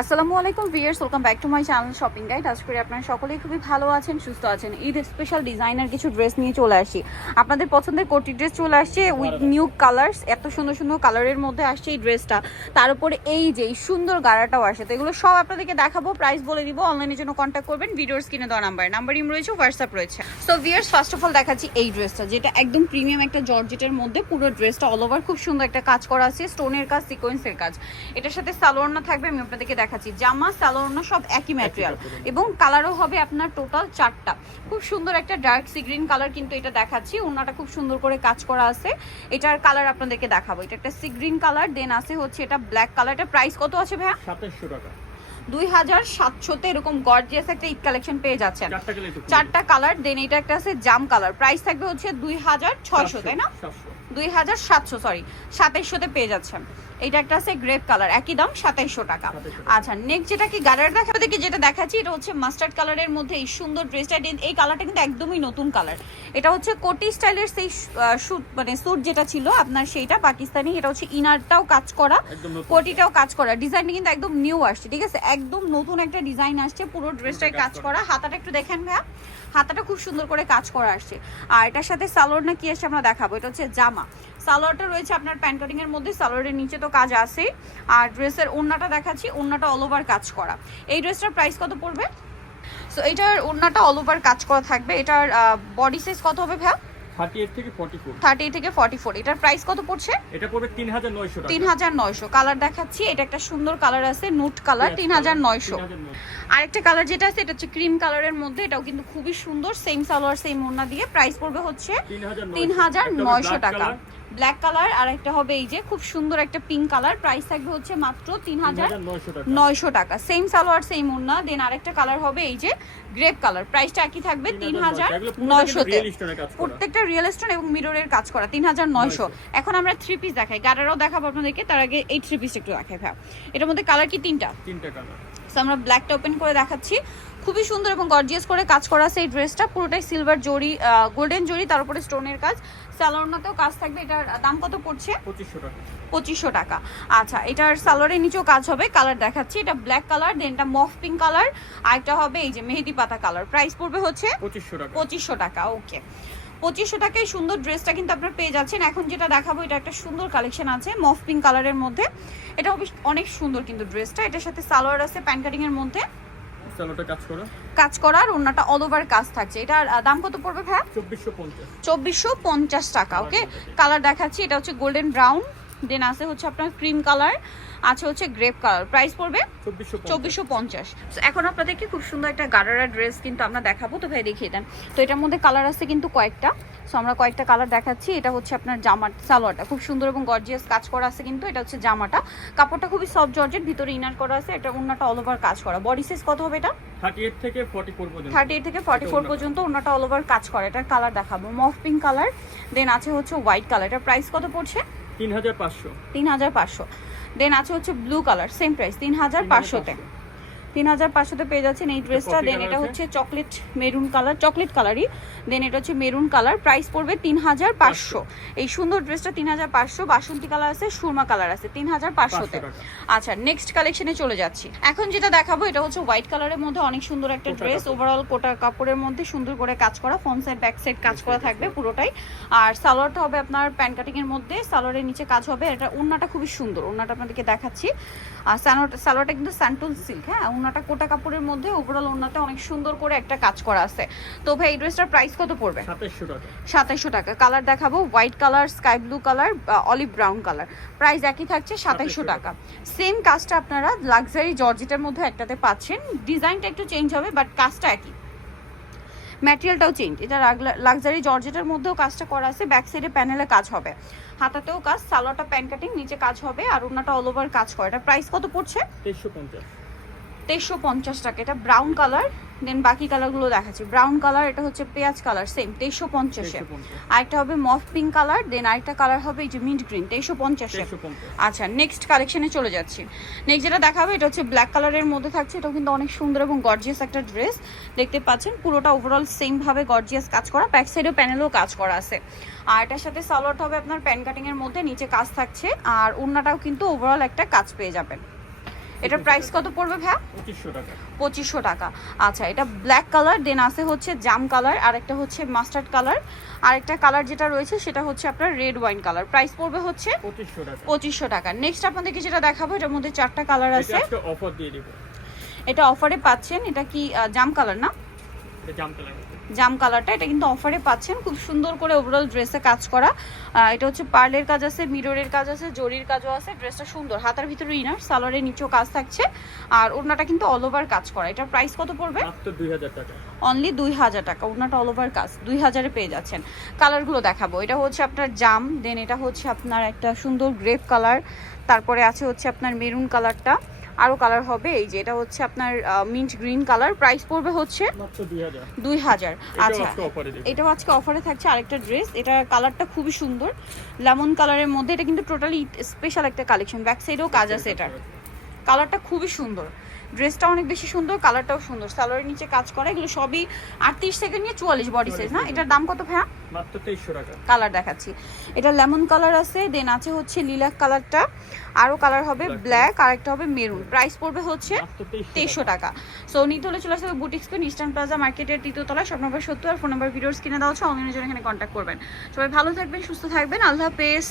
আসসালামু আলাইকুম viewers, welcome back to my channel shopping guide. আজ করে আপনারা সকলেই খুবই ভালো আছেন, সুস্থ আছেন। ঈদ স্পেশাল ডিজাইনার কিছু ড্রেস নিয়ে চলে আসি। আপনাদের পছন্দের কোটি ড্রেস চলে আসছে উইথ নিউ কালার্স, এত সুন্দর সুন্দর কালারের মধ্যে আসছে এই ড্রেসটা। তার উপরে এই যে এই সুন্দর গাড়াটাও আসে। তো এগুলো সব আপনাদেরকে দেখাবো, প্রাইস বলে দিব। অনলাইনের জন্য কন্ট্যাক্ট করবেন, ভিডিওর স্ক্রিনে দেওয়া নাম্বার ইম রয়েছে, হোয়াটসঅ্যাপ রয়েছে। So viewers, first of all দেখাচ্ছি এই ড্রেসটা, যেটা একদম প্রিমিয়াম একটা জর্জেটের মধ্যে। পুরো ড্রেসটা অল ওভার খুব সুন্দর একটা কাজ করা আছে, স্টোনের কাজ, সিকোয়েন্সের কাজ। এটার সাথে সালোয়ার থাকবে, আমি আপনাদেরকে দেখাচ্ছি। জামা সালোয়ার সব একই ম্যাটেরিয়াল এবং কালারও হবে আপনার টোটাল 4টা। খুব সুন্দর একটা ডার্ক সি গ্রিন কালার কিন্তু এটা দেখাচ্ছি। ওনাটা খুব সুন্দর করে কাজ করা আছে। এটার কালার আপনাদেরকে দেখাবো। এটা একটা সি গ্রিন কালার, দেন আছে হচ্ছে এটা ব্ল্যাক কালার। এটা প্রাইস কত আছে ভাইয়া? 2700 টাকা। 2700 এরকম গর্জিয়াস একটা ঈদ কালেকশন পেয়ে যাচ্ছেন। 4টা কালার, দেন এটা একটা আছে জাম কালার। প্রাইস থাকবে হচ্ছে 2600, তাই না? 2700, সরি 2700 পেয়ে যাচ্ছেন। এটা একটা আছে গ্রেপ কালার, একই দাম 2700 টাকা। আচ্ছা, নেক্সট যেটা কি গাড়ার দেখাবো, দেখি যেটা দেখাচ্ছি এটা হচ্ছে মাস্টার্ড কালারের মধ্যে এই সুন্দর ড্রেসটা। এই কালারটা কিন্তু একদমই নতুন কালার। এটা হচ্ছে কোটি স্টাইলের সেই স্যুট, মানে স্যুট যেটা ছিল আপনার সেইটা পাকিস্তানি। এটা হচ্ছে ইনারটাও কাজ করা, কোটিটাও কাজ করা। ডিজাইনটা কিন্তু একদম নিউ আসছে, ঠিক আছে? একদম নতুন একটা ডিজাইন আসছে, পুরো ড্রেসটাই কাজ করা। হাতাটা একটু দেখেন ভাইয়া, হাতাটা খুব সুন্দর করে কাজ করা আসছে। আর এটার সাথে সালোয়ার না কি আসছে আমরা দেখাবো। এটা হচ্ছে জামা, সালোয়ারটা রয়েছে আপনার প্যান্ট কাটিং এর মধ্যে, সালোয়ারের নিচে তো কাজ আছে। আর ড্রেসের ওড়নাটা দেখাচ্ছি, ওড়নাটা অল ওভার কাজ করা। এই ড্রেসটার প্রাইস কত পড়বে? সো এটার ওড়নাটা অল ওভার কাজ করা থাকবে। এটার বডি সাইজ কত হবে ভাইয়া? 38 থেকে 44। 38 থেকে 44। এটার প্রাইস কত পড়ছে? এটা পড়বে 3900 টাকা। 3900। কালার দেখাচ্ছি, এটা একটা সুন্দর কালার আছে, নুট কালার, 3900। আরেকটা কালার যেটা আছে এটা হচ্ছে ক্রিম কালারের মধ্যে, এটাও কিন্তু খুবই সুন্দর। সেম সালোয়ার সেম ওড়না দিয়ে, প্রাইস পড়বে হচ্ছে 3900 টাকা। ব্ল্যাক কালার, আর একটা হবে এই যে খুব সুন্দর একটা পিঙ্ক কালার। প্রাইস থাকবে হচ্ছে মাত্র 3900 টাকা। সেম সালোয়ার সেম ওড়না। দেন আরেকটা কালার হবে এই যে গ্রেপ কালার, প্রাইসটা একই থাকবে 3900 তে। প্রত্যেকটা রিয়েল স্টোন এবং মিররের কাজ করা, 3900। এখন আমরা থ্রি পিস দেখাই, গাড়ারাও দেখাবো আপনাদেরকে। তার আগে এই থ্রি পিস একটু দেখাই ভাই। এটার মধ্যে কালার কি তিনটা কালার। সো আমরা ব্ল্যাকটা ওপেন করে দেখাচ্ছি। খুবই সুন্দর এবং গর্জিয়াস করে কাজ করা আছে এই ড্রেসটা। পুরোটাই সিলভার জরি, গোল্ডেন জরি, তার উপরে স্টোনের কাজ। সালোয়ারনাতেও কাজ থাকবে। এটার দাম কত পড়ছে? 2500 টাকা। 2500 টাকা। আচ্ছা, এটার সালোয়ারের নিচেও কাজ হবে। কালার দেখাচ্ছি, এটা ব্ল্যাক কালার, দেন এটা মফ পিঙ্ক কালার, আর একটা হবে এই যে মেহেদি পাতা কালার। প্রাইস পড়বে হচ্ছে 2500 টাকা। 2500 টাকা। ওকে, 2500 টাকায় সুন্দর ড্রেসটা কিন্তু আপনারা পেয়ে যাচ্ছেন। এখন যেটা দেখাবো এটা একটা সুন্দর কালেকশন আছে মফ পিঙ্ক কালারের মধ্যে। এটা অনেক সুন্দর কিন্তু ড্রেসটা। এটার সাথে সালোয়ার আছে প্যান্ট কাটিং এর মধ্যে, কাজ করা, আর ওন্নাটা অল ওভার কাজ থাকছে। এটার দাম কত পড়বে ভাই? 2450 টাকা। ওকে, কালার দেখাচ্ছি, এটা হচ্ছে গোল্ডেন ব্রাউন, দেন আছে হচ্ছে আপনার ক্রিম কালার, আছে হচ্ছে গ্রেপ কালার। প্রাইস পড়বে 2450। এখন আপনাদেরকে খুব সুন্দর একটা গারারা ড্রেস কিন্তু আমরা দেখাবো। তো ভাই দেখিয়ে দেন। তো এটার মধ্যে কালার আছে কিন্তু কয়েকটা। সো আমরা কয়েকটা কালার দেখাচ্ছি। এটা হচ্ছে আপনার জামা, সালোয়ারটা খুব সুন্দর এবং গর্জিয়াস কাজ করা আছে কিন্তু। এটা হচ্ছে জামাটা, কাপড়টা খুবই সফট জর্জেট, ভিতরে ইনার করা আছে। এটা ওন্নাটা অল ওভার কাজ করা। বডি সাইজ কত হবে এটা? 38 থেকে 44 পর্যন্ত। 38 থেকে 44 পর্যন্ত ওন্নাটা অল ওভার কাজ করা। এটার কালার দেখাবো মফ পিঙ্ক কালার, দেন আছে হচ্ছে হোয়াইট কালার। এটার প্রাইস কত পড়ছে? 3500। 3500। দেন আছে হচ্ছে ব্লু কালার, সেম প্রাইস 3500 তে। 3500 তে পেয়ে যাচ্ছেন এই ড্রেসটা। দেন এটা হচ্ছে চকলেট মেরুন কালার, চকলেট কালারই। দেন এটা হচ্ছে মেরুন কালার। প্রাইস পড়বে 3500। এই সুন্দর ড্রেসটা 3500। বাসন্তী কালার আছে, সুরমা কালার আছে, 3500 তে। আচ্ছা, নেক্সট কালেকশনে চলে যাচ্ছি। এখন যেটা দেখাবো এটা হচ্ছে হোয়াইট কালারের মধ্যে অনেক সুন্দর একটা ড্রেস। ওভারঅল কোটা কাপড়ের মধ্যে সুন্দর করে কাজ করা, ফ্রন্ট সাইড ব্যাক সাইড কাজ করা থাকবে পুরোটাই। আর সালোয়ারটা হবে আপনার প্যান্ট কাটিং এর মধ্যে, সালোয়ারের নিচে কাজ হবে। এটা ওন্নাটা খুবই সুন্দর, ওন্নাটা আপনাদেরকে দেখাচ্ছি। আর সালোয়ারটা কিন্তু স্যান্টুল সিল্ক, হ্যাঁ। ওন্নাটা কোটা কাপড়ের মধ্যে, ওভারঅল ওন্নাতে অনেক সুন্দর করে একটা কাজ করা আছে। তো ভাই এই ড্রেসটার প্রাইস কত পড়বে? 2700 টাকা। 2700 টাকা। কালার দেখাবো white colour, sky blue colour, olive brown colour. Price একই থাকছে 2700 টাকা। সেম কাজটা আপনারা লাক্সারি জর্জেটের মধ্যে একটাতে পাচ্ছেন। ডিজাইনটা একটু চেঞ্জ হবে, বাট কাজটা একই, ম্যাটেরিয়ালটাও চেঞ্জ। এটা লাক্সারি জর্জেটের মধ্যেও কাজটা করা আছে। ব্যাক সাইডে প্যানেলে কাজ হবে, হাতাতেও কাজ, সালোয়ারটা প্যান্ট কাটিং, নিচে কাজ হবে, আর ওন্নাটা অল ওভার কাজ করা। এটা প্রাইস কত পড়ছে? 2350 টাকা। এটা ব্রাউন কালার, দেন বাকি কালারগুলো দেখাচ্ছি। ব্রাউন কালার, এটা হচ্ছে পেঁয়াজ কালার, সেম 2350-এ। আরেকটা হবে মফ পিঙ্ক কালার, দেন আরেকটা কালার হবে এই যে মিন্ট গ্রিন, 2350-এ। আচ্ছা, নেক্সট কালেকশনে চলে যাচ্ছি। নেক্সট যেটা দেখাবো এটা হচ্ছে ব্ল্যাক কালারের মধ্যে থাকছে। এটাও কিন্তু অনেক সুন্দর এবং গর্জিয়াস একটা ড্রেস দেখতে পাচ্ছেন। পুরোটা ওভারঅল সেম ভাবে গর্জিয়াস কাজ করা, ব্যাক সাইডেও প্যানেলও কাজ করা আছে। আর এটার সাথে সালোয়ারটা হবে আপনার প্যান্ট কাটিং এর মধ্যে, নিচে কাজ থাকছে, আর ওড়নাটাও কিন্তু ওভারঅল একটা কাজ পেয়ে যাবেন। এটার প্রাইস কত পড়বে ভাইয়া? 2500 টাকা। 2500 টাকা। আচ্ছা, এটা ব্ল্যাক কালার, দেন আছে হচ্ছে জাম কালার, আর একটা হচ্ছে মাস্টার্ড কালার, আরেকটা কালার যেটা রয়েছে সেটা হচ্ছে আপনার রেড ওয়াইন কালার। প্রাইস পড়বে হচ্ছে 2500 টাকা। 2500 টাকা। নেক্সট আপনাদেরকে যেটা দেখাবো, এটার মধ্যে 4টা কালার এটা আছে। একটা অফার দিয়ে দিব। এটা অফারে পাচ্ছেন। এটা কি জাম কালার না? এটা জাম কালার। জাম কালারটা এটা কিন্তু অফারে পাচ্ছেন। খুব সুন্দর করে ওভারঅল ড্রেসে কাজ করা। এটা হচ্ছে পার্লের কাজ আছে, মিররের কাজ আছে, জরির কাজও আছে। ড্রেসটা সুন্দর, হাতার ভিতরে ইনার, সালোয়ারের নিচেও কাজ থাকছে, আর ওড়নাটা কিন্তু অল ওভার কাজ করা। এটার প্রাইস কত পড়বে? মাত্র 2000 টাকা। অনলি 2000 টাকা। ওড়নাটা অল ওভার কাজ 2000-এ পেয়ে যাচ্ছেন। কালারগুলো দেখাবো। এটা হচ্ছে আপনার জাম, দেন এটা হচ্ছে আপনার একটা সুন্দর গ্রেপ কালার, তারপরে আছে হচ্ছে আপনার মেরুন কালারটা, আরও কালার হবে। এই যে এটা হচ্ছে আপনার মিন্ট গ্রিন কালার। প্রাইস পড়বে হচ্ছে মাত্র 2000। 2000। আচ্ছা, আজকে অফারে দিব। এটাও আজকে অফারে থাকছে। আরেকটা ড্রেস, এটা কালারটা খুবই সুন্দর, লেমন কালারের মধ্যে। এটা কিন্তু টোটালি স্পেশাল একটা কালেকশন। ব্যাক সাইডেও কাজ আছে। এটার কালারটা খুবই সুন্দর, ড্রেসটা অনেক বেশি সুন্দর, কালারটাও সুন্দর, সালোয়ারের নিচে কাজ করা। এগুলো সবই 38 থেকে নিয়ে 44 বডি সাইজ না? এটার দাম কত ভাইয়া? মাত্র 2300 টাকা। কালার দেখাচ্ছি। এটা লেমন কালার আছে, দেন আছে হচ্ছে লিলাক কালারটা, আরও কালার হবে ব্ল্যাক, আর একটা হবে মেরুন। প্রাইস পড়বে হচ্ছে মাত্র 2300 টাকা। সো নিতে হলে চলে আসবে বুটিক্স পেন, ইস্টার্ন প্লাজা মার্কেটের 3য় তলায়, শপ নম্বর 70, আর ফোন নাম্বার ভিডিওর স্ক্রিনে দেওয়া হচ্ছে। অনলাইনের জন্য এখানে কন্ট্যাক্ট করবেন। সবাই ভালো থাকবেন, সুস্থ থাকবেন, আল্লাহ হাফেজ।